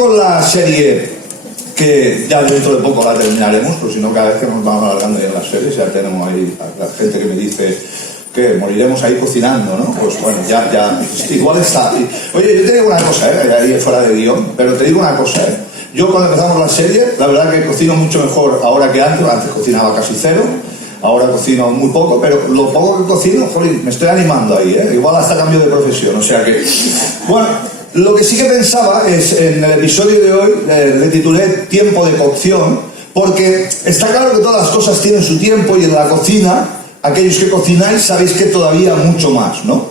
con la serie que ya dentro de poco la terminaremos, pues si no cada vez que nos vamos alargando en las series, ya tenemos ahí a la gente que me dice que moriremos ahí cocinando, ¿no? Pues bueno, ya igual está. Oye, yo te digo una cosa, ahí fuera de guión, pero te digo una cosa, yo cuando empezamos la serie, la verdad que cocino mucho mejor ahora que antes cocinaba casi cero, ahora cocino muy poco, pero lo poco que cocino, jolín, me estoy animando ahí, igual hasta cambio de profesión, o sea que, bueno, lo que sí que pensaba es, en el episodio de hoy, le titulé Tiempo de cocción, porque está claro que todas las cosas tienen su tiempo y en la cocina, aquellos que cocináis sabéis que todavía mucho más, ¿no?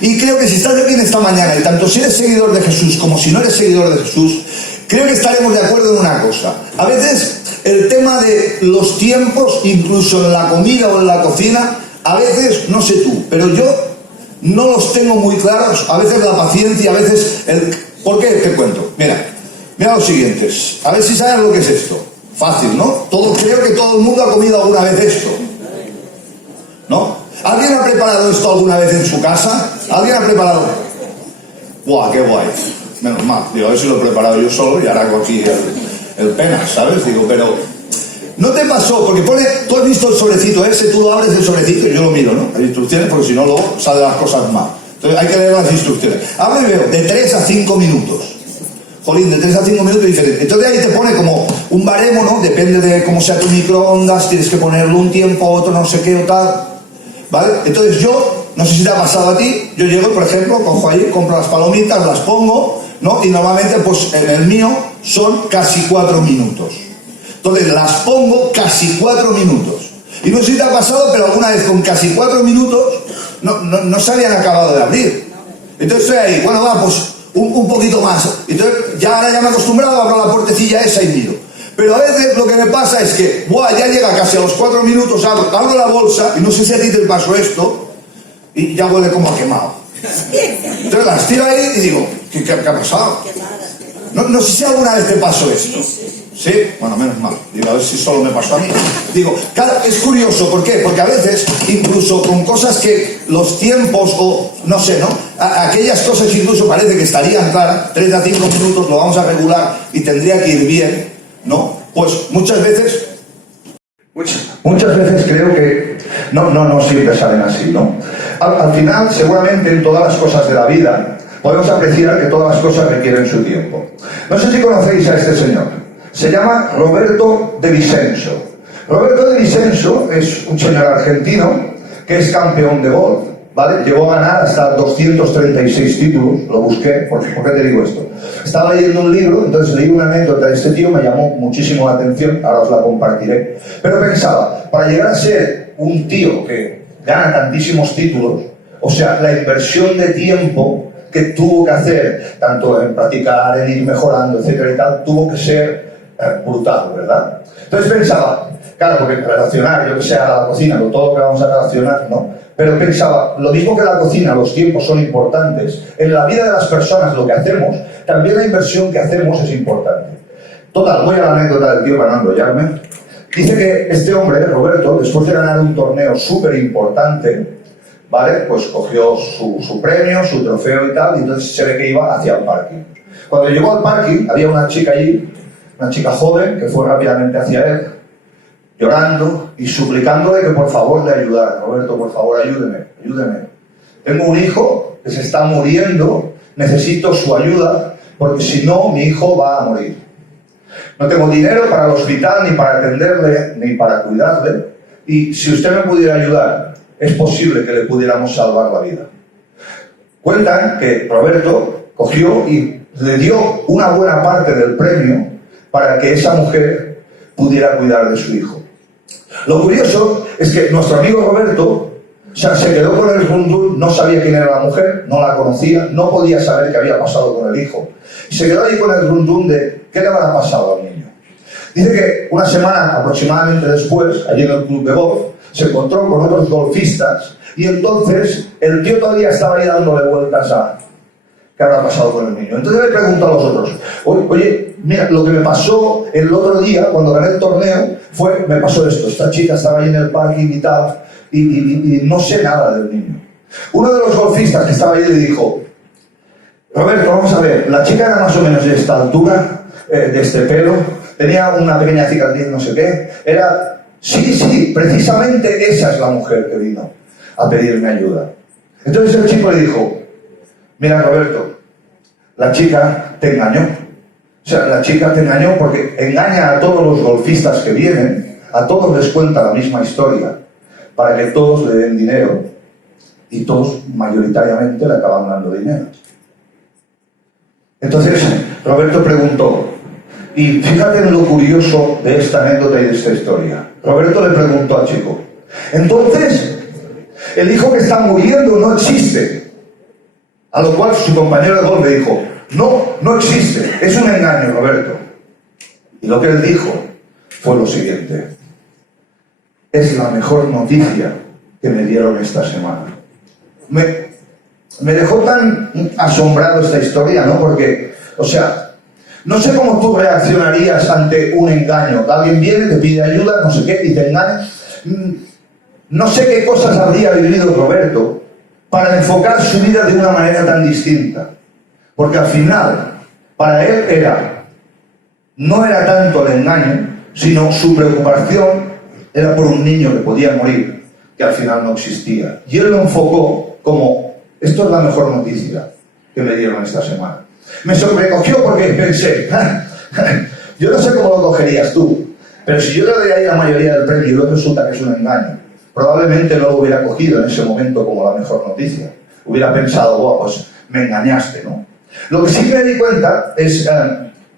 Y creo que si estás aquí en esta mañana, y tanto si eres seguidor de Jesús como si no eres seguidor de Jesús, creo que estaremos de acuerdo en una cosa. A veces el tema de los tiempos, incluso en la comida o en la cocina, a veces, no sé tú, pero yo no los tengo muy claros. A veces la paciencia, a veces el... ¿Por qué te cuento? Mira los siguientes. A ver si sabes lo que es esto. Fácil, ¿no? Creo que todo el mundo ha comido alguna vez esto, ¿no? ¿Alguien ha preparado esto alguna vez en su casa? ¿Alguien ha preparado? ¡Guau, qué guay! Menos mal. Digo, a ver si lo he preparado yo solo y ahora hago aquí el pena, ¿sabes? Digo, pero ¿no te pasó? Porque pone, tú has visto el sobrecito ese, tú lo abres el sobrecito y yo lo miro, ¿no? Hay instrucciones porque si no luego salen las cosas mal. Entonces hay que leer las instrucciones. Abro y veo de 3 a 5 minutos. Jolín, de 3 a 5 minutos diferente. Entonces ahí te pone como un baremo, ¿no? Depende de cómo sea tu microondas, tienes que ponerle un tiempo, otro no sé qué o tal. ¿Vale? Entonces yo, no sé si te ha pasado a ti, yo llego, por ejemplo, cojo ahí, compro las palomitas, las pongo, ¿no? Y normalmente, pues en el mío son casi 4 minutos. Entonces las pongo casi 4 minutos. Y no sé si te ha pasado, pero alguna vez con casi 4 minutos no se habían acabado de abrir. Entonces estoy ahí, bueno, va, pues un poquito más. Entonces ahora ya me he acostumbrado a abrir la puertecilla esa y miro. Pero a veces lo que me pasa es que, ¡buah!, ya llega casi a los 4 minutos, abro la bolsa, y no sé si a ti te pasó esto, y ya huele como a quemado. Entonces las tiro ahí y digo, ¿qué ha pasado? No sé si alguna vez te pasó esto. ¿Sí? Bueno, menos mal. Digo, a ver si solo me pasó a mí. Digo, claro, es curioso, ¿por qué? Porque a veces, incluso con cosas que los tiempos, o no sé, ¿no? Aquellas cosas incluso parece que estarían claras, 3 a 5 minutos lo vamos a regular y tendría que ir bien, ¿no? Pues muchas veces creo que no siempre salen así, ¿no? Al final, seguramente en todas las cosas de la vida, podemos apreciar que todas las cosas requieren su tiempo. No sé si conocéis a este señor. Se llama Roberto de Vicenzo. Roberto de Vicenzo es un señor argentino que es campeón de golf, ¿vale? Llegó a ganar hasta 236 títulos, lo busqué, ¿por qué te digo esto? Estaba leyendo un libro, entonces leí una anécdota de este tío, me llamó muchísimo la atención, ahora os la compartiré. Pero pensaba, para llegar a ser un tío que gana tantísimos títulos, o sea, la inversión de tiempo que tuvo que hacer, tanto en practicar, en ir mejorando, etcétera y tal, tuvo que ser brutal, ¿verdad? Entonces pensaba, claro, porque relacionar, yo que sé, a la cocina, con todo lo que vamos a relacionar, ¿no? Pero pensaba, lo mismo que la cocina, los tiempos son importantes, en la vida de las personas lo que hacemos, también la inversión que hacemos es importante. Total, voy a la anécdota del tío para no enrollarme. Dice que este hombre, Roberto, después de ganar un torneo súper importante, ¿vale? Pues cogió su premio, su trofeo y tal, y entonces se ve que iba hacia el parking. Cuando llegó al parking, había una chica allí, una chica joven, que fue rápidamente hacia él, llorando y suplicándole que por favor le ayudara. Roberto, por favor, ayúdeme. Tengo un hijo que se está muriendo, necesito su ayuda, porque si no, mi hijo va a morir. No tengo dinero para el hospital, ni para atenderle, ni para cuidarle, y si usted me pudiera ayudar, es posible que le pudiéramos salvar la vida. Cuentan que Roberto cogió y le dio una buena parte del premio para que esa mujer pudiera cuidar de su hijo. Lo curioso es que nuestro amigo Roberto, o sea, se quedó con el rundún, no sabía quién era la mujer, no la conocía, no podía saber qué había pasado con el hijo. Y se quedó ahí con el rundún de qué le habrá pasado al niño. Dice que una semana aproximadamente después, allí en el club de golf, se encontró con otros golfistas y entonces el tío todavía estaba ahí dándole vueltas a qué habrá pasado con el niño. Entonces le pregunto a los otros, oye, mira, lo que me pasó el otro día cuando gané el torneo me pasó esto, esta chica estaba ahí en el parking y tal, y no sé nada del niño. Uno de los golfistas que estaba ahí le dijo, Roberto, vamos a ver, la chica era más o menos de esta altura, de este pelo, tenía una pequeña cicatriz, no sé qué, era... Sí, precisamente esa es la mujer que vino a pedirme ayuda. Entonces el chico le dijo, mira Roberto, la chica te engañó. O sea, la chica te engañó porque engaña a todos los golfistas que vienen, a todos les cuenta la misma historia, para que todos le den dinero. Y todos, mayoritariamente, le acaban dando dinero. Entonces, Roberto preguntó, y fíjate en lo curioso de esta anécdota y de esta historia. Roberto le preguntó al chico, entonces, el hijo que está muriendo no existe. A lo cual su compañero de golf le dijo, no existe, es un engaño, Roberto. Y lo que él dijo fue lo siguiente, es la mejor noticia que me dieron esta semana. Me dejó tan asombrado esta historia, ¿no? Porque, o sea, no sé cómo tú reaccionarías ante un engaño. Alguien viene, te pide ayuda, no sé qué, y te engaña. No sé qué cosas habría vivido Roberto para enfocar su vida de una manera tan distinta. Porque al final, para él no era tanto el engaño, sino su preocupación era por un niño que podía morir, que al final no existía. Y él lo enfocó como, esto es la mejor noticia que me dieron esta semana. Me sobrecogió porque pensé, yo no sé cómo lo cogerías tú, pero si yo le doy ahí la mayoría del premio y luego resulta que es un engaño, probablemente no lo hubiera cogido en ese momento como la mejor noticia. Hubiera pensado, wow, pues me engañaste, ¿no? Lo que sí me di cuenta es,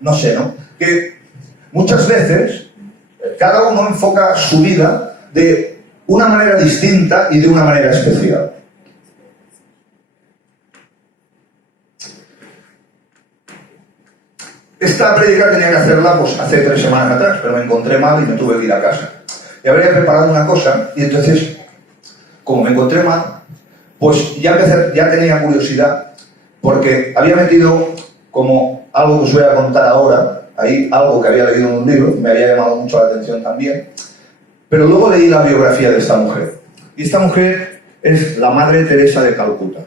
no sé, ¿no? Que muchas veces cada uno enfoca su vida de una manera distinta y de una manera especial. Esta prédica tenía que hacerla pues, hace 3 semanas atrás, pero me encontré mal y me tuve que ir a casa. Y habría preparado una cosa, y entonces, como me encontré mal, pues ya tenía curiosidad, porque había metido como algo que os voy a contar ahora, ahí algo que había leído en un libro, me había llamado mucho la atención también, pero luego leí la biografía de esta mujer. Y esta mujer es la Madre Teresa de Calcuta.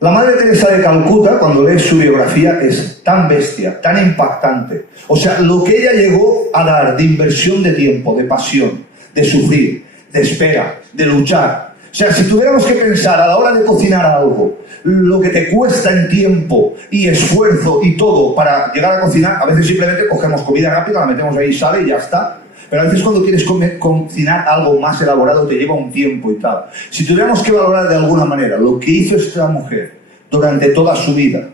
La Madre Teresa de Calcuta, cuando lees su biografía, es tan bestia, tan impactante. O sea, lo que ella llegó a dar de inversión de tiempo, de pasión, de sufrir, de espera, de luchar. O sea, si tuviéramos que pensar a la hora de cocinar algo, lo que te cuesta en tiempo y esfuerzo y todo para llegar a cocinar, a veces simplemente cogemos comida rápida, la metemos ahí, sale y ya está. Pero a veces cuando quieres cocinar algo más elaborado te lleva un tiempo y tal. Si tuviéramos que valorar de alguna manera lo que hizo esta mujer durante toda su vida,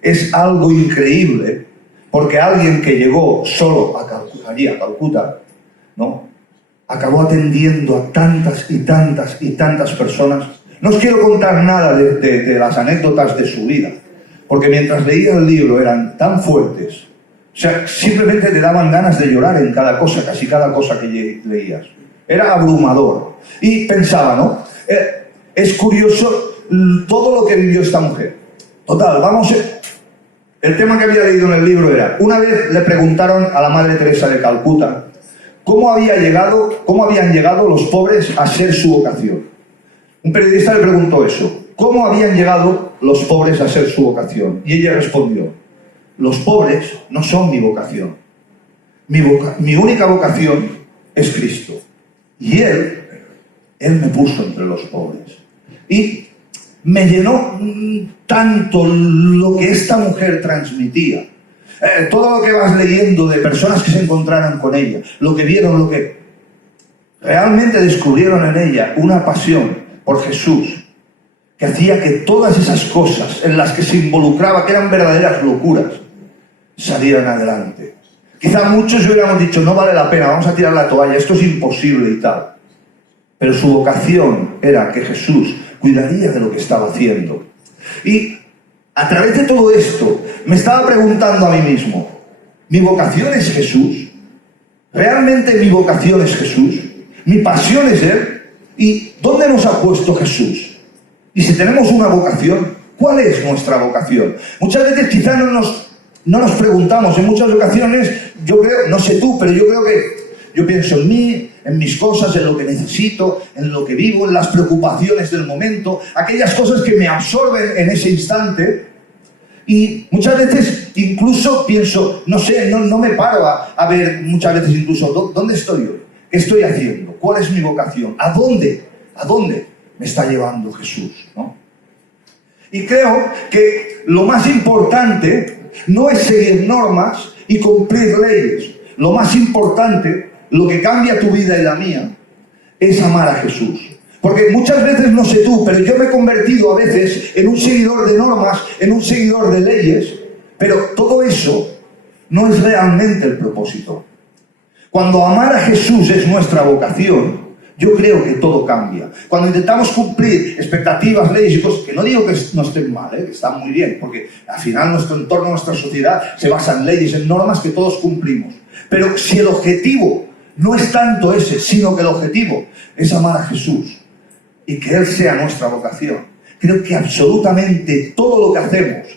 es algo increíble, porque alguien que llegó solo allí a Calcuta, ¿no?, acabó atendiendo a tantas y tantas y tantas personas. No os quiero contar nada de las anécdotas de su vida, porque mientras leía el libro eran tan fuertes. O sea, simplemente te daban ganas de llorar en cada cosa, casi cada cosa que leías. Era abrumador. Y pensaba, ¿no? Es curioso todo lo que vivió esta mujer. Total, el tema que había leído en el libro era, una vez le preguntaron a la Madre Teresa de Calcuta cómo habían llegado los pobres a ser su vocación. Un periodista le preguntó eso, ¿cómo habían llegado los pobres a ser su vocación? Y ella respondió, los pobres no son mi vocación. Mi única vocación es Cristo. Y Él me puso entre los pobres. Y me llenó tanto lo que esta mujer transmitía. Todo lo que vas leyendo de personas que se encontraron con ella, lo que vieron, lo que realmente descubrieron en ella, una pasión por Jesús, que hacía que todas esas cosas en las que se involucraba, que eran verdaderas locuras, salieran adelante. Quizá muchos hubiéramos dicho, no vale la pena, vamos a tirar la toalla, esto es imposible y tal. Pero su vocación era que Jesús cuidaría de lo que estaba haciendo. Y a través de todo esto, me estaba preguntando a mí mismo, ¿mi vocación es Jesús? ¿Realmente mi vocación es Jesús? ¿Mi pasión es Él? ¿Y dónde nos ha puesto Jesús? Y si tenemos una vocación, ¿cuál es nuestra vocación? Muchas veces quizás no nos preguntamos, en muchas ocasiones, yo creo, no sé tú, pero yo pienso en mí, en mis cosas, en lo que necesito, en lo que vivo, en las preocupaciones del momento, aquellas cosas que me absorben en ese instante, Y muchas veces incluso pienso, no sé, no me paro a ver muchas veces incluso ¿dónde estoy yo? ¿Qué estoy haciendo? ¿Cuál es mi vocación? ¿A dónde me está llevando Jesús? ¿No? Y creo que lo más importante no es seguir normas y cumplir leyes. Lo más importante, lo que cambia tu vida y la mía, es amar a Jesús. Porque muchas veces, no sé tú, pero yo me he convertido a veces en un seguidor de normas, en un seguidor de leyes, pero todo eso no es realmente el propósito. Cuando amar a Jesús es nuestra vocación, yo creo que todo cambia. Cuando intentamos cumplir expectativas, leyes y cosas, que no digo que no estén mal, que están muy bien, porque al final nuestro entorno, nuestra sociedad se basa en leyes, en normas que todos cumplimos. Pero si el objetivo no es tanto ese, sino que el objetivo es amar a Jesús y que Él sea nuestra vocación, creo que absolutamente todo lo que hacemos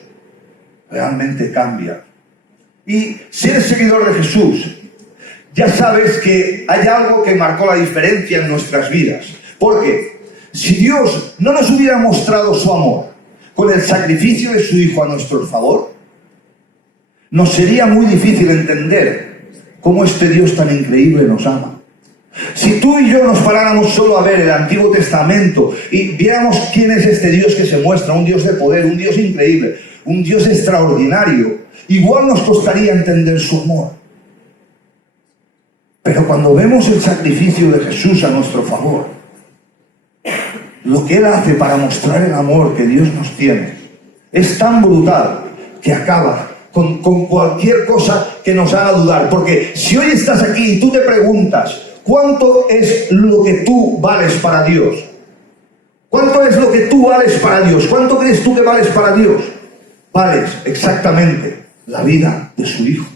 realmente cambia. Y si eres seguidor de Jesús, ya sabes que hay algo que marcó la diferencia en nuestras vidas. Porque si Dios no nos hubiera mostrado su amor con el sacrificio de su Hijo a nuestro favor, nos sería muy difícil entender cómo este Dios tan increíble nos ama. Si tú y yo nos paráramos solo a ver el Antiguo Testamento y viéramos quién es este Dios que se muestra, un Dios de poder, un Dios increíble, un Dios extraordinario, igual nos costaría entender su amor. Pero cuando vemos el sacrificio de Jesús a nuestro favor, lo que Él hace para mostrar el amor que Dios nos tiene es tan brutal que acaba con cualquier cosa que nos haga dudar. Porque si hoy estás aquí y tú te preguntas, ¿cuánto es lo que tú vales para Dios? ¿Cuánto es lo que tú vales para Dios? ¿Cuánto crees tú que vales para Dios? Vales exactamente la vida de su Hijo.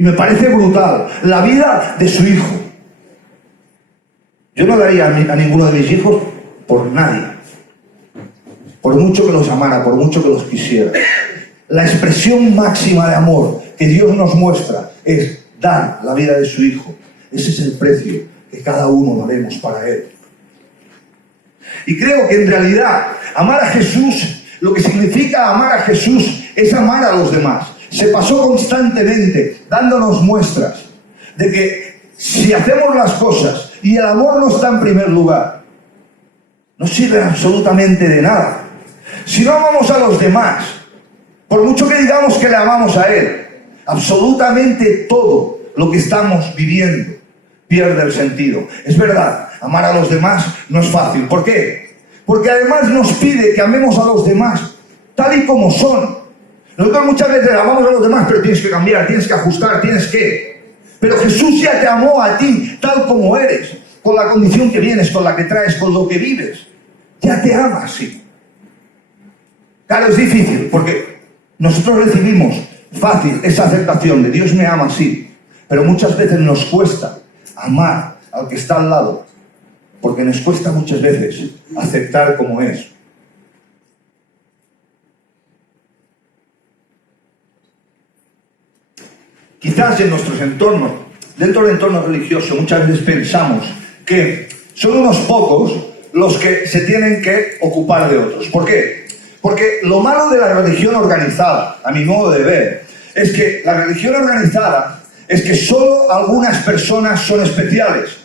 Y me parece brutal, la vida de su Hijo. Yo no daría a ninguno de mis hijos por nadie. Por mucho que los amara, por mucho que los quisiera. La expresión máxima de amor que Dios nos muestra es dar la vida de su Hijo. Ese es el precio que cada uno daremos para Él. Y creo que en realidad amar a Jesús, lo que significa amar a Jesús es amar a los demás. Se pasó constantemente dándonos muestras de que si hacemos las cosas y el amor no está en primer lugar, no sirve absolutamente de nada. Si no amamos a los demás, por mucho que digamos que le amamos a Él, absolutamente todo lo que estamos viviendo pierde el sentido. Es verdad, amar a los demás no es fácil. ¿Por qué? Porque además nos pide que amemos a los demás tal y como son. Nosotros muchas veces amamos a los demás, pero tienes que cambiar, tienes que ajustar, tienes que... Pero Jesús ya te amó a ti tal como eres, con la condición que vienes, con la que traes, con lo que vives. Ya te ama así. Claro, es difícil, porque nosotros recibimos fácil esa aceptación de Dios me ama así, pero muchas veces nos cuesta amar al que está al lado, porque nos cuesta muchas veces aceptar como es. Quizás en nuestros entornos, dentro del entorno religioso, muchas veces pensamos que son unos pocos los que se tienen que ocupar de otros. ¿Por qué? Porque lo malo de la religión organizada, a mi modo de ver, es que la religión organizada es que solo algunas personas son especiales.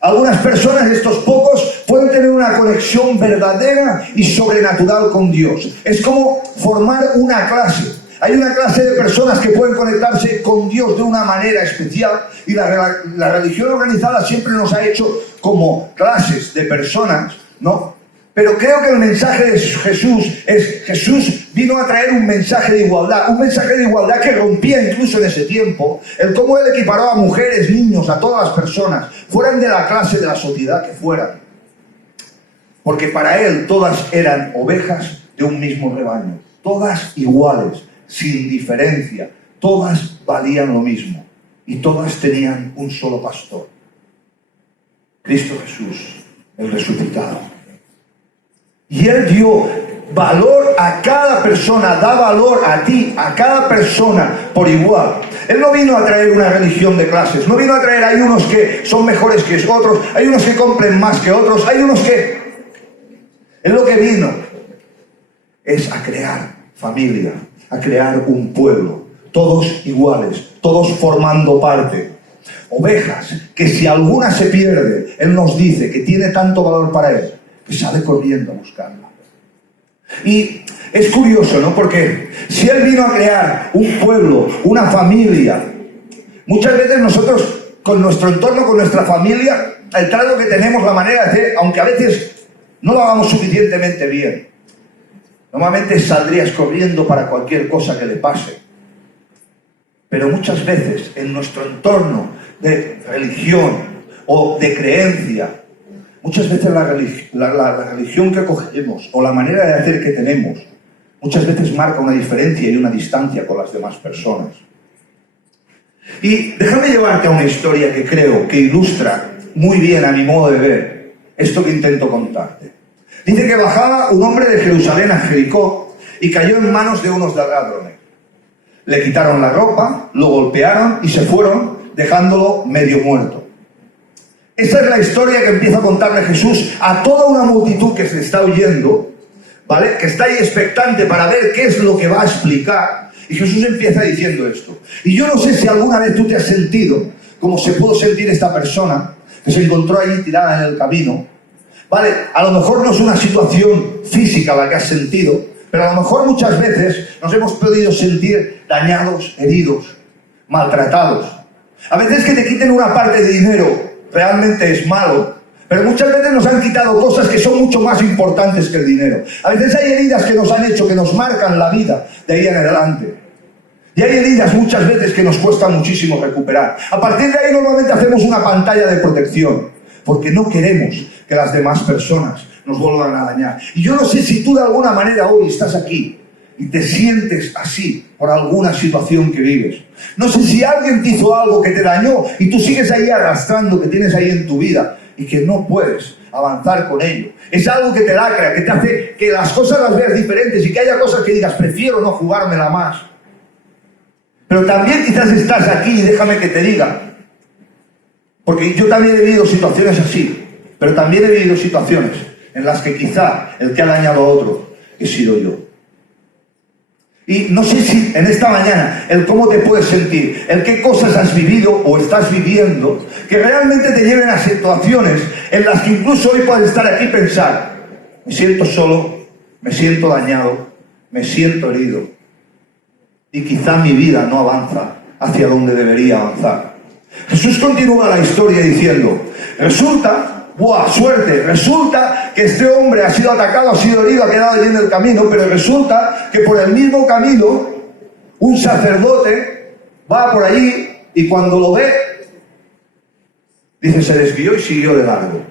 Algunas personas, estos pocos, pueden tener una conexión verdadera y sobrenatural con Dios. Es como formar una clase. Hay una clase de personas que pueden conectarse con Dios de una manera especial y la religión organizada siempre nos ha hecho como clases de personas, ¿no? Pero creo que el mensaje de Jesús vino a traer un mensaje de igualdad que rompía incluso en ese tiempo, el cómo Él equiparó a mujeres, niños, a todas las personas, fueran de la clase de la sociedad que fueran. Porque para Él todas eran ovejas de un mismo rebaño, todas iguales, sin diferencia, todas valían lo mismo y todas tenían un solo pastor, Cristo Jesús, el resucitado. Y Él dio valor a cada persona, da valor a ti, a cada persona por igual. Él no vino a traer una religión de clases, no vino a traer, hay unos que son mejores que otros, hay unos que compren más que otros, hay unos que... Él lo que vino es a crear familia, a crear un pueblo, todos iguales, todos formando parte. Ovejas, que si alguna se pierde, Él nos dice que tiene tanto valor para Él, que sale corriendo a buscarla. Y es curioso, ¿no? Porque si Él vino a crear un pueblo, una familia, muchas veces nosotros, con nuestro entorno, con nuestra familia, el trato que tenemos, la manera de hacer, aunque a veces no lo hagamos suficientemente bien, normalmente saldrías corriendo para cualquier cosa que le pase. Pero muchas veces en nuestro entorno de religión o de creencia, muchas veces la religión que cogemos o la manera de hacer que tenemos, muchas veces marca una diferencia y una distancia con las demás personas. Y déjame llevarte a una historia que creo que ilustra muy bien, a mi modo de ver, esto que intento contarte. Dice que bajaba un hombre de Jerusalén a Jericó y cayó en manos de unos ladrones. Le quitaron la ropa, lo golpearon y se fueron, dejándolo medio muerto. Esa es la historia que empieza a contarle Jesús a toda una multitud que se está oyendo, ¿vale? Que está ahí expectante para ver qué es lo que va a explicar. Y Jesús empieza diciendo esto. Y yo no sé si alguna vez tú te has sentido como se pudo sentir esta persona que se encontró allí tirada en el camino. ¿Vale? A lo mejor no es una situación física la que has sentido, pero a lo mejor muchas veces nos hemos podido sentir dañados, heridos, maltratados. A veces que te quiten una parte de dinero realmente es malo, pero muchas veces nos han quitado cosas que son mucho más importantes que el dinero. A veces hay heridas que nos han hecho, que nos marcan la vida de ahí en adelante. Y hay heridas muchas veces que nos cuesta muchísimo recuperar. A partir de ahí normalmente hacemos una pantalla de protección, porque no queremos que las demás personas nos vuelvan a dañar. Y yo no sé si tú de alguna manera hoy estás aquí y te sientes así por alguna situación que vives. No sé si alguien te hizo algo que te dañó y tú sigues ahí arrastrando, que tienes ahí en tu vida y que no puedes avanzar con ello. Es algo que te lacra, que te hace que las cosas las veas diferentes y que haya cosas que digas, prefiero no jugármela más. Pero también quizás estás aquí y déjame que te diga, porque yo también he vivido situaciones así, pero también he vivido situaciones en las que quizá el que ha dañado a otro he sido yo. Y no sé si en esta mañana, el cómo te puedes sentir, el qué cosas has vivido o estás viviendo, que realmente te lleven a situaciones en las que incluso hoy puedes estar aquí y pensar, me siento solo, me siento dañado, me siento herido. Y quizá mi vida no avanza hacia donde debería avanzar. Jesús continúa la historia diciendo, resulta, ¡buah, suerte! Resulta que este hombre ha sido atacado, ha sido herido, ha quedado allí en el camino, pero resulta que por el mismo camino un sacerdote va por allí y cuando lo ve, dice, se desvió y siguió de largo.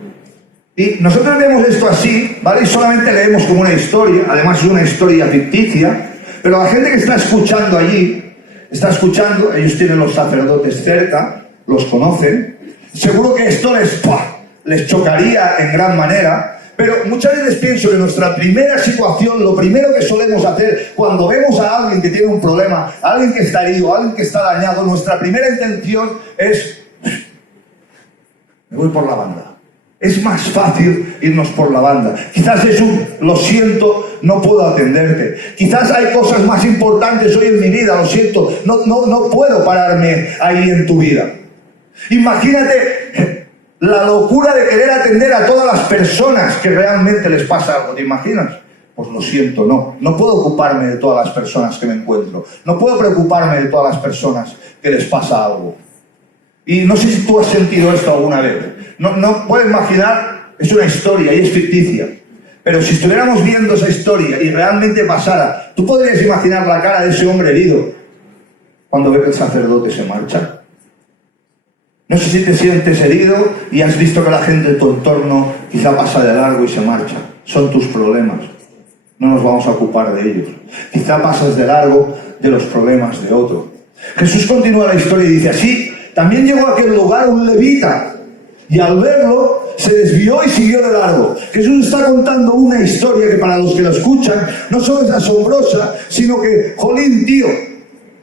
Y nosotros vemos esto así, ¿vale? Y solamente leemos como una historia, además es una historia ficticia, pero la gente que está escuchando allí, está escuchando, ellos tienen los sacerdotes cerca, los conocen, seguro que esto les chocaría en gran manera, pero muchas veces pienso que nuestra primera situación, lo primero que solemos hacer cuando vemos a alguien que tiene un problema, a alguien que está herido, a alguien que está dañado, nuestra primera intención es, me voy por la banda. Es más fácil irnos por la banda. Quizás es lo siento, no puedo atenderte. Quizás hay cosas más importantes hoy en mi vida, lo siento, no puedo pararme ahí en tu vida. Imagínate la locura de querer atender a todas las personas que realmente les pasa algo. ¿Te imaginas? Pues lo siento, no puedo ocuparme de todas las personas que me encuentro. No puedo preocuparme de todas las personas que les pasa algo. Y no sé si tú has sentido esto alguna vez. No puedo imaginar, es una historia y es ficticia. Pero si estuviéramos viendo esa historia y realmente pasara, ¿tú podrías imaginar la cara de ese hombre herido cuando ve que el sacerdote se marcha? No sé si te sientes herido y has visto que la gente de tu entorno quizá pasa de largo y se marcha. Son tus problemas. No nos vamos a ocupar de ellos. Quizá pasas de largo de los problemas de otro. Jesús continúa la historia y dice así, también llegó a aquel lugar un levita y al verlo se desvió y siguió de largo. Jesús está contando una historia que para los que la escuchan no solo es asombrosa, sino que, jolín, tío,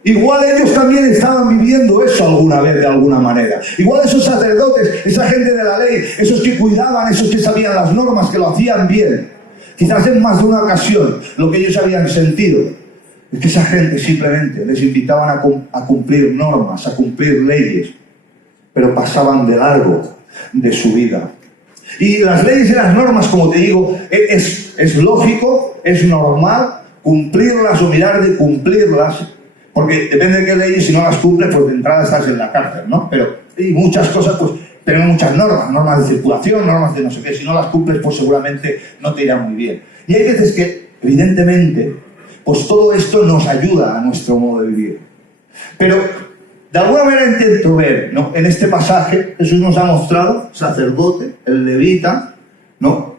igual ellos también estaban viviendo eso alguna vez de alguna manera. Igual esos sacerdotes, esa gente de la ley, esos que cuidaban, esos que sabían las normas, que lo hacían bien. Quizás en más de una ocasión lo que ellos habían sentido Es que esa gente simplemente les invitaban a cumplir normas, a cumplir leyes, pero pasaban de largo de su vida. Y las leyes y las normas, como te digo, es lógico, es normal cumplirlas o mirar de cumplirlas, porque depende de qué leyes, si no las cumples, pues de entrada estás en la cárcel, ¿no? Y muchas cosas, pues tenemos muchas normas de circulación, normas de no sé qué, si no las cumples, pues seguramente no te irá muy bien. Y hay veces que, evidentemente, pues todo esto nos ayuda a nuestro modo de vivir. Pero, de alguna manera intento ver, ¿no? En este pasaje, Jesús nos ha mostrado, sacerdote, el levita, ¿no?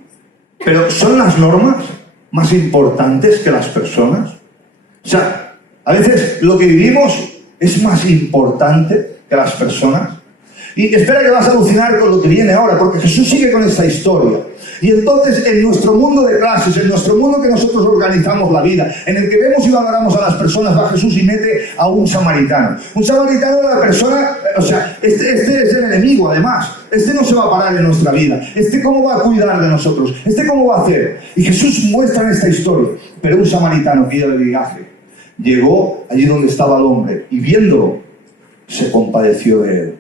Pero ¿son las normas más importantes que las personas? O sea, a veces lo que vivimos es más importante que las personas. Y espera que vas a alucinar con lo que viene ahora, porque Jesús sigue con esta historia. Y entonces, en nuestro mundo de clases, en nuestro mundo que nosotros organizamos la vida, en el que vemos y valoramos a las personas, va Jesús y mete a un samaritano. Un samaritano es la persona, o sea, este es el enemigo, además. Este no se va a parar en nuestra vida. Este cómo va a cuidar de nosotros. Este cómo va a hacer. Y Jesús muestra en esta historia. Pero un samaritano que iba de viaje llegó allí donde estaba el hombre y viéndolo, se compadeció de él.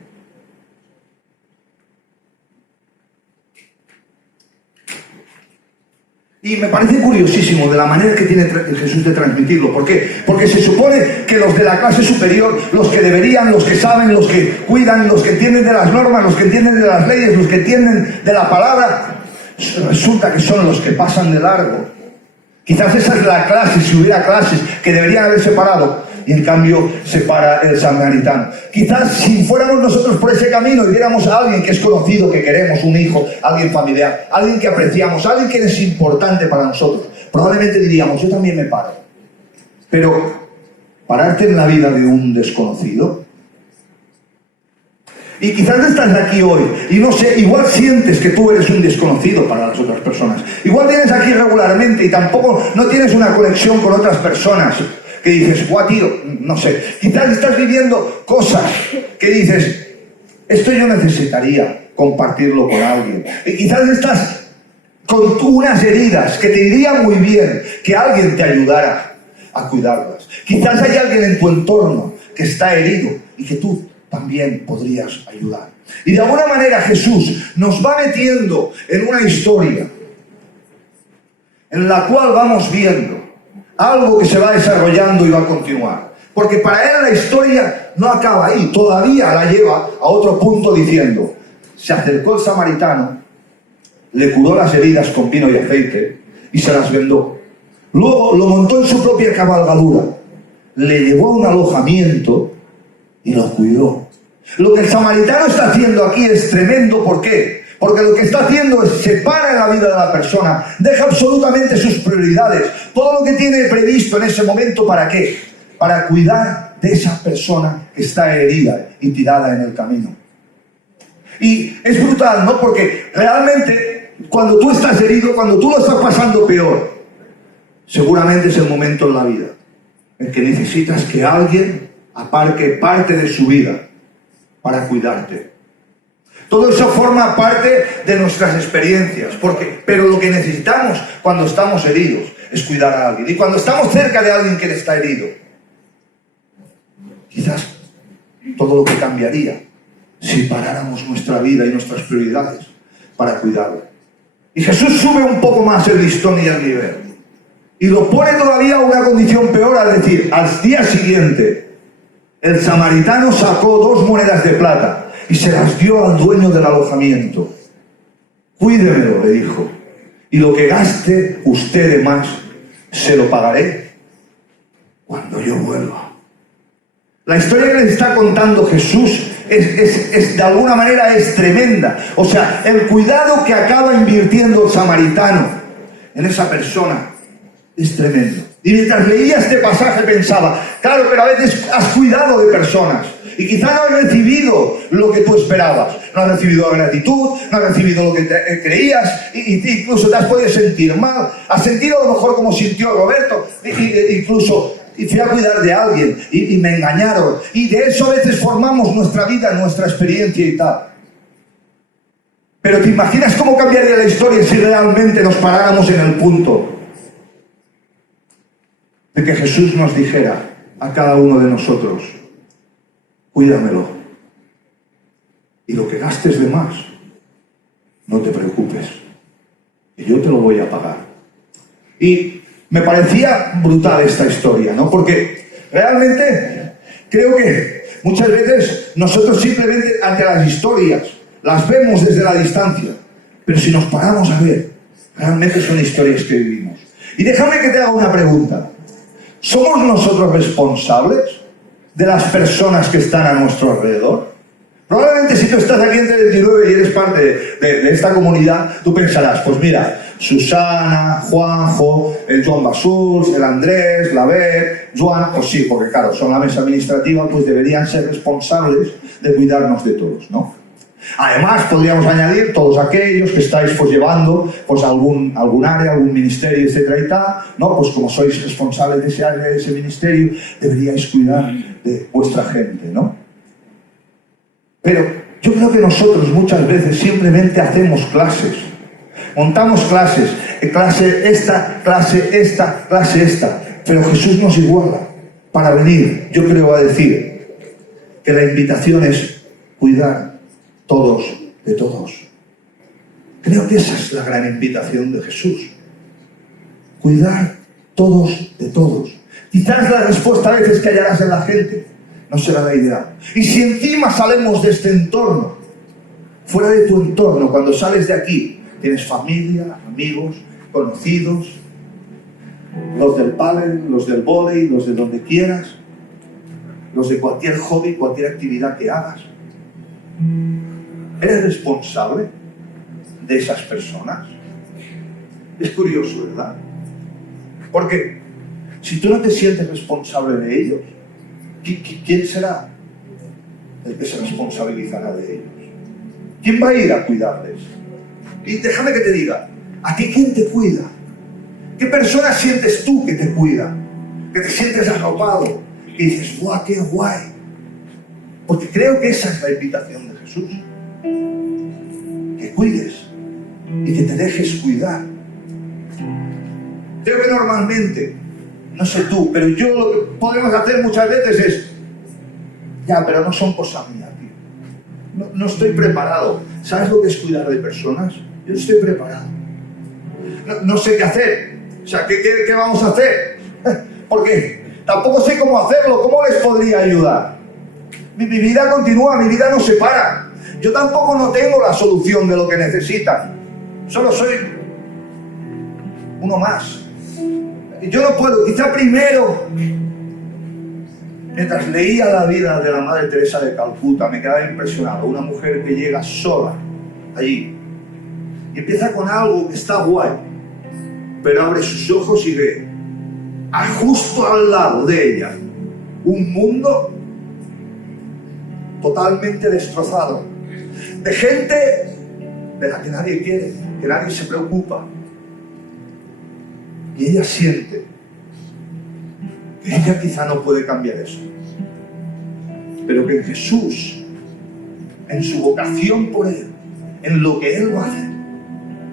Y me parece curiosísimo de la manera que tiene Jesús de transmitirlo. ¿Por qué? Porque se supone que los de la clase superior, los que deberían, los que saben, los que cuidan, los que entienden de las normas, los que entienden de las leyes, los que entienden de la palabra, resulta que son los que pasan de largo. Quizás esa es la clase, si hubiera clases que deberían haber separado, y en cambio se para el samaritano. Quizás si fuéramos nosotros por ese camino y viéramos a alguien que es conocido, que queremos, un hijo, alguien familiar, alguien que apreciamos, alguien que es importante para nosotros, probablemente diríamos, yo también me paro. Pero pararte en la vida de un desconocido. Y quizás estás aquí hoy y no sé, igual sientes que tú eres un desconocido para las otras personas. Igual vienes aquí regularmente y tampoco no tienes una conexión con otras personas. Que dices, guau, tío, no sé. Quizás estás viviendo cosas que dices, esto yo necesitaría compartirlo con alguien. Y quizás estás con unas heridas que te iría muy bien que alguien te ayudara a cuidarlas. Quizás hay alguien en tu entorno que está herido y que tú también podrías ayudar. Y de alguna manera Jesús nos va metiendo en una historia en la cual vamos viendo algo que se va desarrollando y va a continuar. Porque para él la historia no acaba ahí, todavía la lleva a otro punto diciendo, se acercó el samaritano, le curó las heridas con vino y aceite y se las vendó. Luego lo montó en su propia cabalgadura, le llevó a un alojamiento y lo cuidó. Lo que el samaritano está haciendo aquí es tremendo. ¿Por qué? Porque lo que está haciendo es separa en la vida de la persona, deja absolutamente sus prioridades, todo lo que tiene previsto en ese momento, ¿para qué? Para cuidar de esa persona que está herida y tirada en el camino. Y es brutal, ¿no? Porque realmente cuando tú estás herido, cuando tú lo estás pasando peor, seguramente es el momento en la vida en que necesitas que alguien aparque parte de su vida para cuidarte. Todo eso forma parte de nuestras experiencias, pero lo que necesitamos cuando estamos heridos es cuidar a alguien. Y cuando estamos cerca de alguien que está herido, quizás todo lo que cambiaría si paráramos nuestra vida y nuestras prioridades para cuidarlo. Y Jesús sube un poco más el listón y el nivel. Y lo pone todavía a una condición peor, al decir, al día siguiente, el samaritano sacó 2 monedas de plata y se las dio al dueño del alojamiento. Cuídemelo, le dijo, y lo que gaste usted de más, se lo pagaré cuando yo vuelva. La historia que les está contando Jesús es de alguna manera es tremenda. O sea, el cuidado que acaba invirtiendo el samaritano en esa persona es tremendo. Y mientras leía este pasaje pensaba, claro, pero a veces has cuidado de personas y quizá no has recibido lo que tú esperabas. No has recibido la gratitud, no has recibido lo que creías, y incluso te has podido sentir mal. Has sentido a lo mejor como sintió Roberto, incluso y fui a cuidar de alguien y me engañaron. Y de eso a veces formamos nuestra vida, nuestra experiencia y tal. Pero ¿te imaginas cómo cambiaría la historia si realmente nos paráramos en el punto de que Jesús nos dijera a cada uno de nosotros: cuídamelo, y lo que gastes de más, no te preocupes, que yo te lo voy a pagar. Y me parecía brutal esta historia, ¿no? Porque realmente creo que muchas veces nosotros simplemente ante las historias las vemos desde la distancia, pero si nos paramos a ver, realmente son historias que vivimos. Y déjame que te haga una pregunta. ¿Somos nosotros responsables de las personas que están a nuestro alrededor? Probablemente si tú estás aquí en T29 y eres parte de esta comunidad, tú pensarás, pues mira, Susana, Juanjo, el Joan Basuls, el Andrés, la Beth, Joan, pues sí, porque claro, son la mesa administrativa, pues deberían ser responsables de cuidarnos de todos, ¿no? Además, podríamos añadir todos aquellos que estáis pues llevando pues algún área, algún ministerio, etcétera y tal, ¿no? Pues como sois responsables de ese área, de ese ministerio, deberíais cuidar de vuestra gente, ¿no? Pero yo creo que nosotros muchas veces simplemente hacemos clases, montamos clases, clase esta, pero Jesús nos iguala para venir, yo creo, a decir que la invitación es cuidar todos de todos. Creo que esa es la gran invitación de Jesús. Cuidar todos de todos. Quizás la respuesta a veces que hallarás en la gente no será la ideal. Y si encima salimos de este entorno, fuera de tu entorno, cuando sales de aquí, tienes familia, amigos, conocidos, los del pádel, los del vóley, los de donde quieras, los de cualquier hobby, cualquier actividad que hagas. ¿Eres responsable de esas personas? Es curioso, ¿verdad? Porque si tú no te sientes responsable de ellos, ¿quién será el que se responsabilizará de ellos? ¿Quién va a ir a cuidarles? Y déjame que te diga, ¿a ti quién te cuida? ¿Qué persona sientes tú que te cuida? Que te sientes arropado, que dices, ¡guau, qué guay! Porque creo que esa es la invitación de Jesús. Que cuides y que te dejes cuidar. Creo que normalmente, no sé tú, pero yo lo que podemos hacer muchas veces es, ya, pero no son cosas mías, tío. No estoy preparado. ¿Sabes lo que es cuidar de personas? Yo no estoy preparado. No sé qué hacer. O sea, ¿qué vamos a hacer? Porque tampoco sé cómo hacerlo. ¿Cómo les podría ayudar? Mi vida continúa, mi vida no se para. Yo tampoco no tengo la solución de lo que necesitan. Solo soy uno más. Y yo no puedo. Quizá primero, mientras leía la vida de la Madre Teresa de Calcuta, me quedaba impresionado. Una mujer que llega sola allí y empieza con algo que está guay, pero abre sus ojos y ve justo al lado de ella un mundo totalmente destrozado, de gente de la que nadie quiere, que nadie se preocupa. Y ella siente que ella quizá no puede cambiar eso, pero que en Jesús, en su vocación por Él, en lo que Él va a hacer,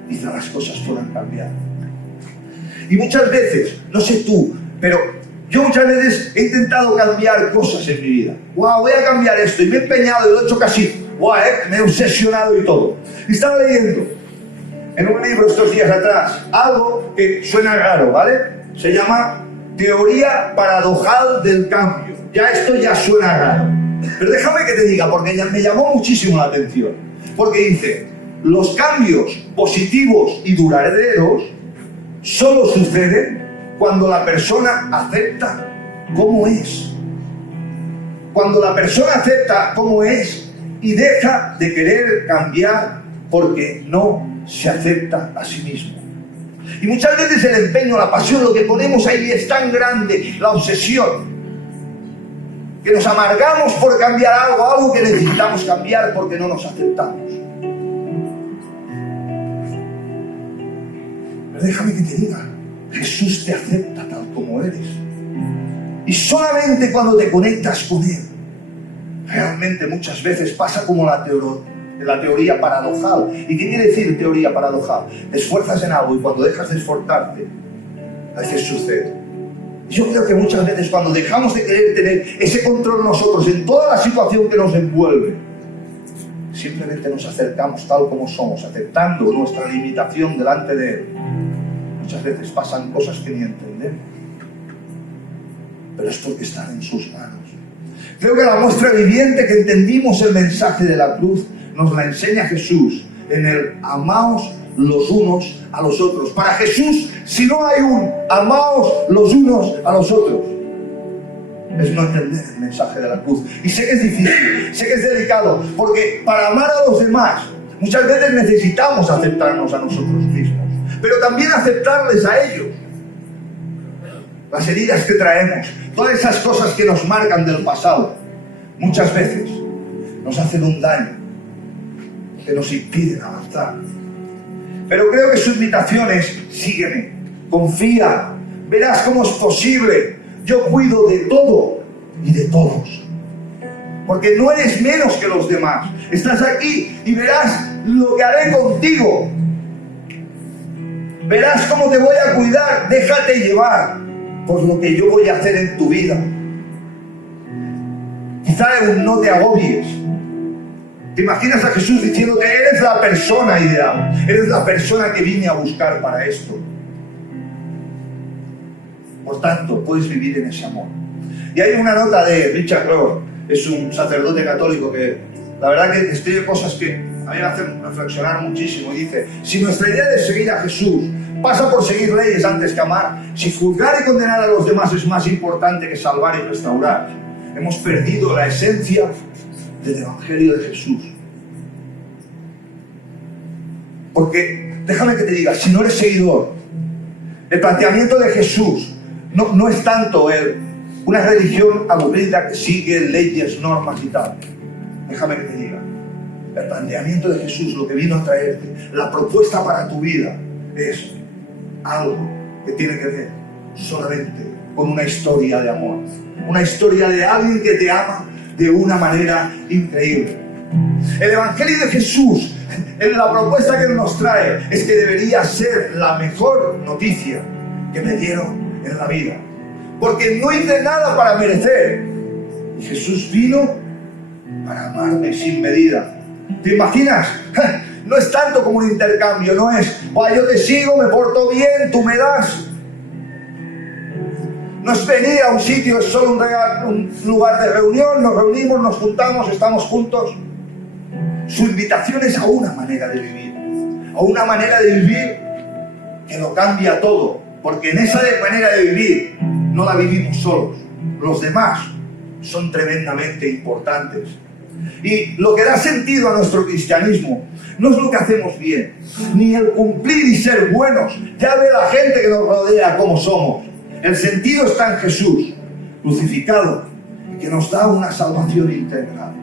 quizá las cosas puedan cambiar. Y muchas veces, no sé tú, pero yo muchas veces he intentado cambiar cosas en mi vida. ¡Wow! Voy a cambiar esto. Y me he empeñado y lo he hecho casi. ¡Wow! Me he obsesionado y todo. Y estaba leyendo en un libro estos días atrás algo que suena raro, ¿vale? Se llama Teoría Paradojal del Cambio. Ya esto ya suena raro. Pero déjame que te diga, porque me llamó muchísimo la atención. Porque dice, los cambios positivos y duraderos solo suceden cuando la persona acepta cómo es. Cuando la persona acepta cómo es y deja de querer cambiar porque no se acepta a sí mismo. Y muchas veces el empeño, la pasión, lo que ponemos ahí es tan grande, la obsesión, que nos amargamos por cambiar algo que necesitamos cambiar porque no nos aceptamos. Pero déjame que te diga, Jesús te acepta tal como eres. Y solamente cuando te conectas con Él, realmente muchas veces pasa como la teoría paradojal. ¿Y qué quiere decir teoría paradojal? Te esfuerzas en algo y cuando dejas de esforzarte, a veces sucede Yo creo que muchas veces cuando dejamos de querer tener ese control nosotros en toda la situación que nos envuelve, simplemente nos acercamos tal como somos, aceptando nuestra limitación delante de Él. Muchas veces pasan cosas que ni entendemos, pero es porque están en sus manos. Creo que la muestra viviente que entendimos el mensaje de la cruz nos la enseña Jesús en el amaos los unos a los otros. Para Jesús, si no hay un amaos los unos a los otros, es no entender el mensaje de la cruz. Y sé que es difícil, sé que es delicado, porque para amar a los demás muchas veces necesitamos aceptarnos a nosotros mismos, pero también aceptarles a ellos. Las heridas que traemos, todas esas cosas que nos marcan del pasado, muchas veces nos hacen un daño que nos impiden avanzar. Pero creo que su invitación es: sígueme, confía, verás cómo es posible. Yo cuido de todo y de todos. Porque no eres menos que los demás. Estás aquí y verás lo que haré contigo. Verás cómo te voy a cuidar. Déjate llevar por lo que yo voy a hacer en tu vida. Quizá no te agobies. ¿Te imaginas a Jesús diciéndote: eres la persona ideal, eres la persona que vine a buscar para esto? Por tanto, puedes vivir en ese amor. Y hay una nota de Richard Rohr, es un sacerdote católico que la verdad que escribe cosas que a mí me hacen reflexionar muchísimo. Y dice: si nuestra idea de seguir a Jesús pasa por seguir leyes antes que amar, si juzgar y condenar a los demás es más importante que salvar y restaurar, hemos perdido la esencia del Evangelio de Jesús. Porque, déjame que te diga, si no eres seguidor, el planteamiento de Jesús no es tanto una religión aburrida que sigue leyes, normas y tal. Déjame que te diga, el planteamiento de Jesús, lo que vino a traerte, la propuesta para tu vida, es algo que tiene que ver solamente con una historia de amor, una historia de alguien que te ama de una manera increíble. El Evangelio de Jesús, en la propuesta que nos trae, es que debería ser la mejor noticia que me dieron en la vida, porque no hice nada para merecer, y Jesús vino para amarme sin medida. ¿Te imaginas? No es tanto como un intercambio, no es: yo te sigo, me porto bien, tú me das. No es venir a un sitio, es solo un lugar de reunión, nos reunimos, nos juntamos, estamos juntos. Su invitación es a una manera de vivir, a una manera de vivir que lo cambia todo, porque en esa manera de vivir no la vivimos solos, los demás son tremendamente importantes. Y lo que da sentido a nuestro cristianismo no es lo que hacemos bien, ni el cumplir y ser buenos. Ya ve la gente que nos rodea cómo somos. El sentido está en Jesús, crucificado, y que nos da una salvación integral.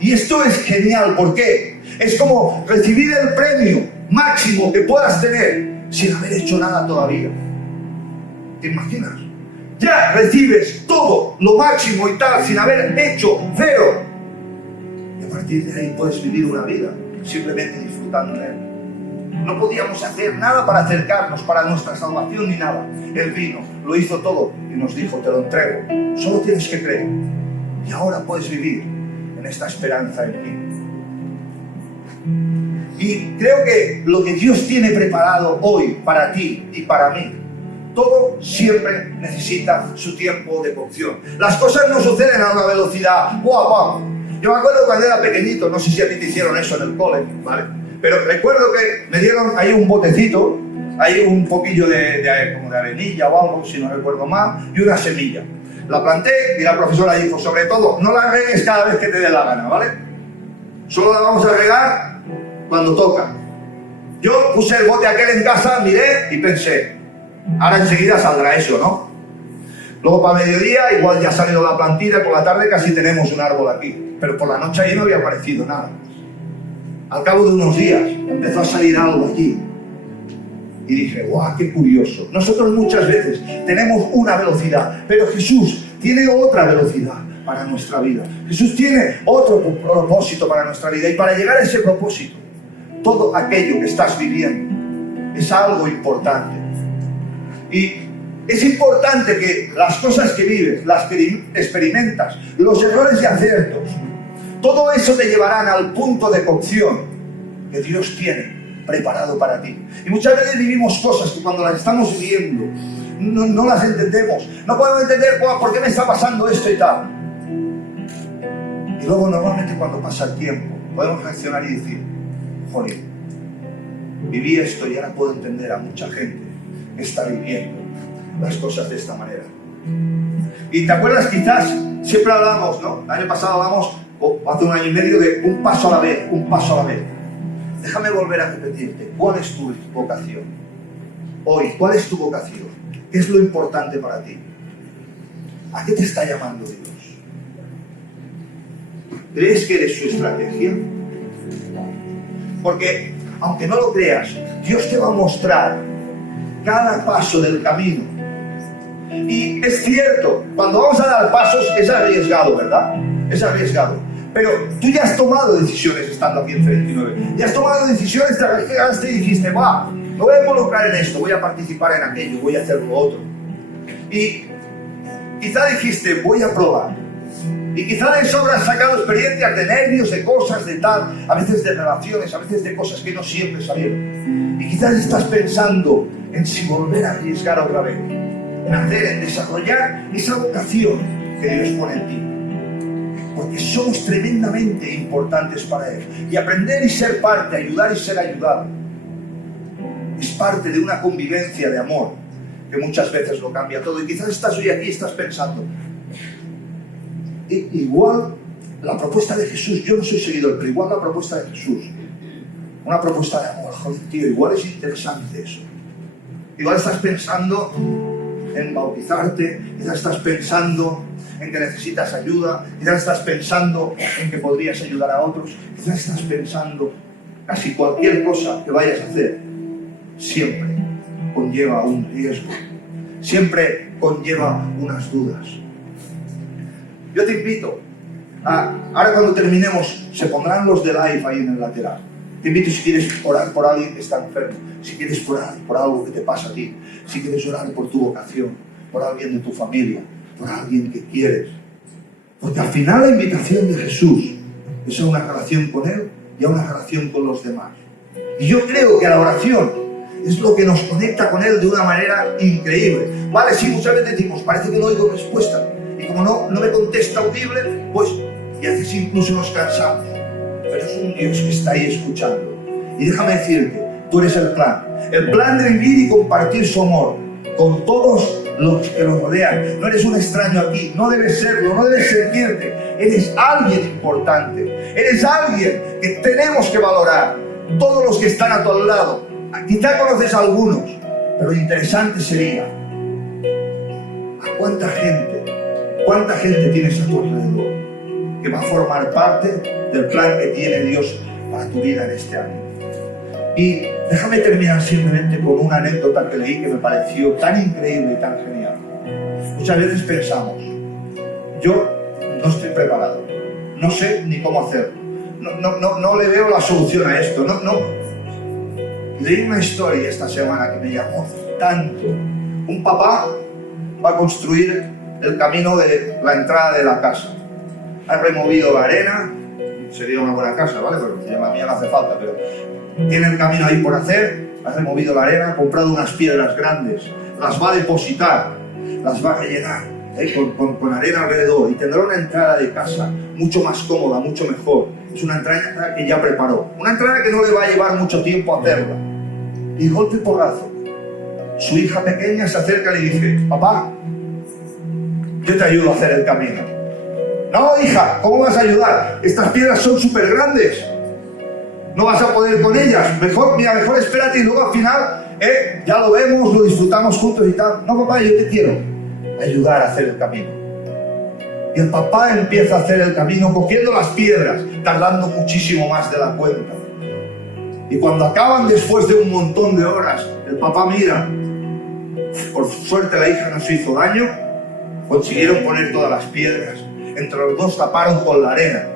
Y esto es genial, ¿por qué? Es como recibir el premio máximo que puedas tener sin haber hecho nada todavía. ¿Te imaginas? Ya recibes todo, lo máximo y tal, sin haber hecho cero. Y a partir de ahí puedes vivir una vida simplemente disfrutando de Él. No podíamos hacer nada para acercarnos, para nuestra salvación ni nada. Él vino, lo hizo todo y nos dijo: te lo entrego, solo tienes que creer. Y ahora puedes vivir en esta esperanza en mí. Y creo que lo que Dios tiene preparado hoy para ti y para mí, todo siempre necesita su tiempo de cocción. Las cosas no suceden a una velocidad ¡guau! Yo me acuerdo cuando era pequeñito, no sé si a ti te hicieron eso en el cole, ¿vale? Pero recuerdo que me dieron ahí un botecito, ahí un poquillo como de arenilla o algo, si no recuerdo mal, y una semilla. La planté y la profesora dijo: sobre todo, no la regues cada vez que te dé la gana, ¿vale? Solo la vamos a regar cuando toca. Yo puse el bote aquel en casa, miré y pensé: ahora enseguida saldrá eso, ¿no? Luego para mediodía igual ya ha salido la plantita, por la tarde casi tenemos un árbol aquí. Pero por la noche ahí no había aparecido nada. Al cabo de unos días empezó a salir algo allí. Y dije: ¡guau, qué curioso! Nosotros muchas veces tenemos una velocidad, pero Jesús tiene otra velocidad para nuestra vida. Jesús tiene otro propósito para nuestra vida. Y para llegar a ese propósito, todo aquello que estás viviendo es algo importante. Y Es importante que las cosas que vives, las que experimentas, los errores y aciertos, todo eso te llevarán al punto de cocción que Dios tiene preparado para ti. Y muchas veces vivimos cosas que cuando las estamos viviendo no las entendemos. No podemos entender por qué me está pasando esto y tal. Y luego normalmente cuando pasa el tiempo podemos reaccionar y decir, joder, viví esto y ahora puedo entender a mucha gente que está viviendo las cosas de esta manera. Y te acuerdas, quizás siempre hablamos, ¿no? El año pasado hablamos, o hace un año y medio, de un paso a la vez, un paso a la vez. Déjame volver a repetirte, ¿cuál es tu vocación? Hoy, ¿cuál es tu vocación? ¿Qué es lo importante para ti? ¿A qué te está llamando Dios? ¿Crees que eres su estrategia? Porque, aunque no lo creas, Dios te va a mostrar cada paso del camino. Y es cierto, cuando vamos a dar pasos es arriesgado, ¿verdad? Es arriesgado. Pero tú ya has tomado decisiones estando aquí en C29. Ya has tomado decisiones, te arriesgaste y dijiste, va, me voy a involucrar en esto, voy a participar en aquello, voy a hacer lo otro. Y quizá dijiste, voy a probar. Y quizá de sobra has sacado experiencias de nervios, de cosas, de tal, a veces de relaciones, a veces de cosas que no siempre salieron. Y quizás estás pensando en si volver a arriesgar otra vez, en hacer, en desarrollar esa vocación que Dios pone en ti. Porque somos tremendamente importantes para Él. Y aprender y ser parte, ayudar y ser ayudado, es parte de una convivencia de amor que muchas veces lo cambia todo. Y quizás estás hoy aquí y estás pensando, igual la propuesta de Jesús, yo no soy seguidor, pero igual la propuesta de Jesús, una propuesta de amor, joder, tío, igual es interesante eso. Igual estás pensando en bautizarte, quizás estás pensando en que necesitas ayuda, quizás estás pensando en que podrías ayudar a otros, quizás estás pensando casi cualquier cosa que vayas a hacer, siempre conlleva un riesgo, siempre conlleva unas dudas. Yo te invito ahora cuando terminemos, se pondrán los de live ahí en el lateral. Te invito, si quieres orar por alguien que está enfermo, si quieres orar por algo que te pasa a ti, si quieres orar por tu vocación, por alguien de tu familia, por alguien que quieres. Porque al final la invitación de Jesús es a una relación con Él y a una relación con los demás. Y yo creo que la oración es lo que nos conecta con Él de una manera increíble. Vale, sí, muchas veces decimos, parece que no oigo respuesta. Y como no me contesta audible, pues y a veces incluso nos cansamos. Pero es un Dios que está ahí escuchando. Y déjame decirte, tú eres el plan de vivir y compartir su amor con todos los que lo rodean. No eres un extraño aquí, no debes serlo, no debes sentirte. Eres alguien importante, eres alguien que tenemos que valorar. Todos los que están a tu lado, quizá conoces a algunos, pero lo interesante sería ¿a cuánta gente tienes a tu alrededor que va a formar parte del plan que tiene Dios para tu vida en este año? Y déjame terminar simplemente con una anécdota que leí que me pareció tan increíble y tan genial. Muchas veces pensamos, yo no estoy preparado, no sé ni cómo hacerlo, no le veo la solución a esto, Leí una historia esta semana que me llamó tanto. Un papá va a construir el camino de la entrada de la casa. Ha removido la arena, sería una buena casa, ¿vale? Pero la mía no hace falta, pero tiene el camino ahí por hacer, ha removido la arena, ha comprado unas piedras grandes, las va a depositar, las va a rellenar con arena alrededor y tendrá una entrada de casa mucho más cómoda, mucho mejor. Es una entrada que ya preparó, una entrada que no le va a llevar mucho tiempo hacerla. Y golpe y porrazo, su hija pequeña se acerca y le dice, papá, yo te ayudo a hacer el camino. No, hija, ¿cómo vas a ayudar? Estas piedras son súper grandes. No vas a poder con ellas. Mejor espérate y luego al final, ya lo vemos, lo disfrutamos juntos y tal. No, papá, yo te quiero ayudar a hacer el camino. Y el papá empieza a hacer el camino cogiendo las piedras, tardando muchísimo más de la cuenta. Y cuando acaban después de un montón de horas, el papá mira. Por suerte la hija no se hizo daño. Consiguieron poner todas las piedras. Entre los dos taparon con la arena.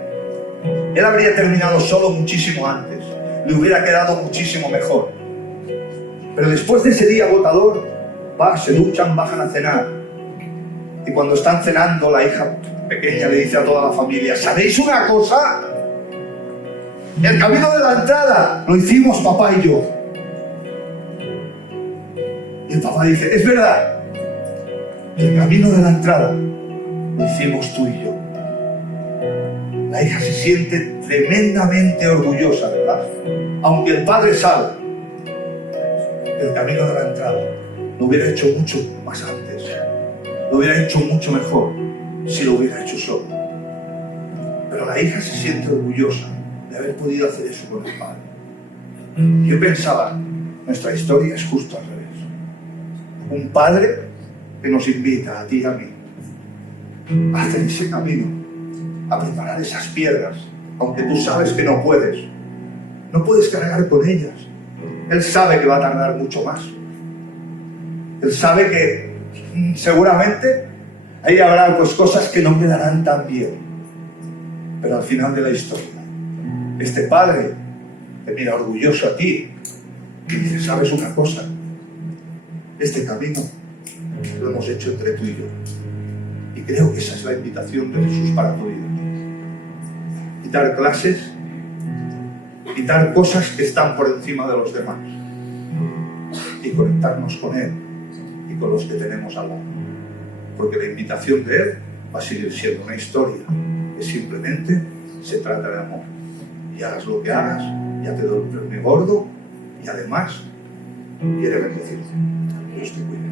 Él habría terminado solo muchísimo antes. Le hubiera quedado muchísimo mejor. Pero después de ese día agotador, se duchan, bajan a cenar. Y cuando están cenando, la hija pequeña le dice a toda la familia: ¿sabéis una cosa? El camino de la entrada lo hicimos papá y yo. Y el papá dice: es verdad, el camino de la entrada lo hicimos tú y yo. La hija se siente tremendamente orgullosa, ¿verdad? Aunque el padre sabe que el camino de la entrada lo hubiera hecho mucho más antes, lo hubiera hecho mucho mejor si lo hubiera hecho solo. Pero la hija se siente orgullosa de haber podido hacer eso con el padre. Yo pensaba, nuestra historia es justo al revés. Un padre que nos invita a ti y a mí a hacer ese camino, a preparar esas piedras, aunque tú sabes que no puedes cargar con ellas. Él sabe que va a tardar mucho más. Él sabe que seguramente ahí habrá pues cosas que no quedarán tan bien. Pero al final de la historia, este padre te mira orgulloso a ti y dice: ¿sabes una cosa? Este camino lo hemos hecho entre tú y yo. Y creo que esa es la invitación de Jesús para tu vida. Quitar clases, quitar cosas que están por encima de los demás y conectarnos con Él y con los que tenemos al lado. Porque la invitación de Él va a seguir siendo una historia que simplemente se trata de amor. Y hagas lo que hagas, ya te doy un premio gordo y además quiere bendecirte. Dios te cuide.